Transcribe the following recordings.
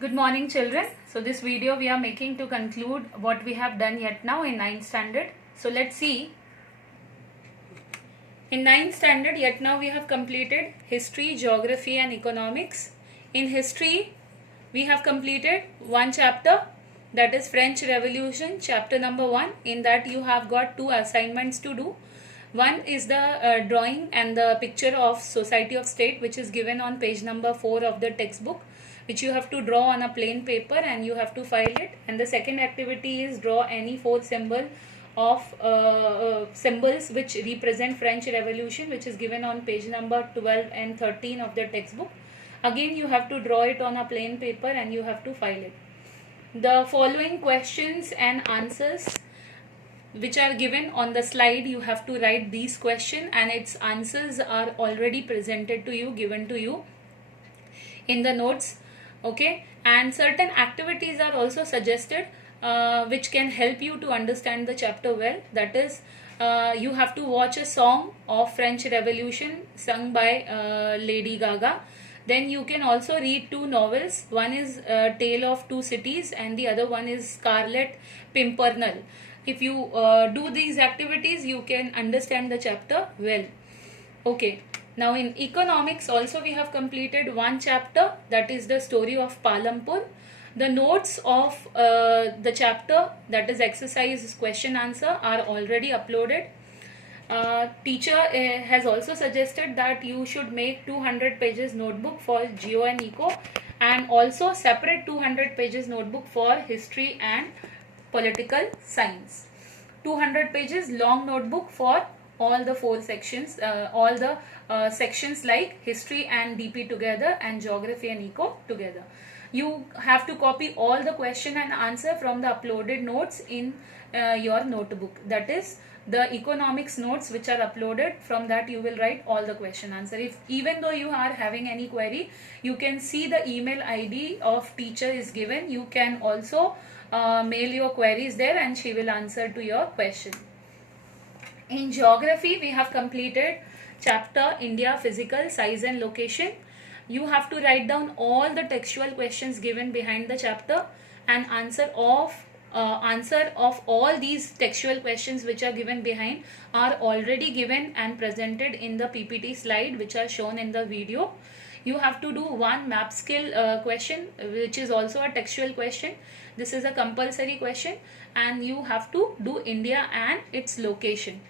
Good morning, children. So this video we are making to conclude what we have done yet now in 9th standard. So let's see. In 9th standard yet now we have completed history, geography and economics. In history we have completed one chapter, that is French Revolution, chapter number 1. In that you have got two assignments to do. One is the drawing and the picture of Society of State, which is given on page number 4 of the textbook, which you have to draw on a plain paper and you have to file it. And the second activity is draw any four symbols which represent French Revolution, which is given on page number 12 and 13 of the textbook. Again you have to draw it on a plain paper and you have to file it. The following questions and answers which are given on the slide, you have to write these questions and its answers are already presented to you, given to you in the notes. Okay, and certain activities are also suggested which can help you to understand the chapter well. That is, you have to watch a song of French Revolution sung by Lady Gaga. Then you can also read two novels. One is Tale of Two Cities and the other one is Scarlet Pimpernel. If you do these activities, you can understand the chapter well. Okay. Now in economics also we have completed one chapter, that is the story of Palampur. The notes of the chapter, that is exercise question answer, are already uploaded. Teacher has also suggested that you should make 200 pages notebook for geo and eco, and also separate 200 pages notebook for history and political science. 200 pages long notebook for all the four sections, all the sections like history and DP together and geography and eco together. You have to copy all the question and answer from the uploaded notes in your notebook. That is the economics notes which are uploaded. From that you will write all the question answer. If even though you are having any query, you can see the email ID of teacher is given. You can also mail your queries there and she will answer to your question. In geography we have completed chapter India Physical Size and Location. You have to write down all the textual questions given behind the chapter and answer of all these textual questions which are given behind are already given and presented in the PPT slide which are shown in the video. You have to do one map skill question which is also a textual question. This is a compulsory question and you have to do India and its location.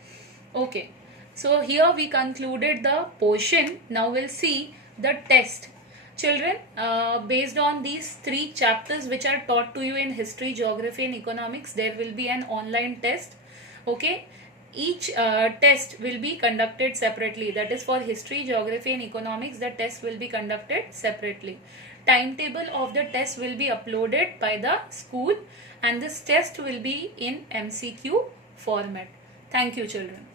Okay, so here we concluded the portion. Now we'll see the test. Children, based on these three chapters which are taught to you in history, geography and economics, there will be an online test. Okay, each test will be conducted separately. That is, for history, geography and economics, the test will be conducted separately. Timetable of the test will be uploaded by the school and this test will be in MCQ format. Thank you, children.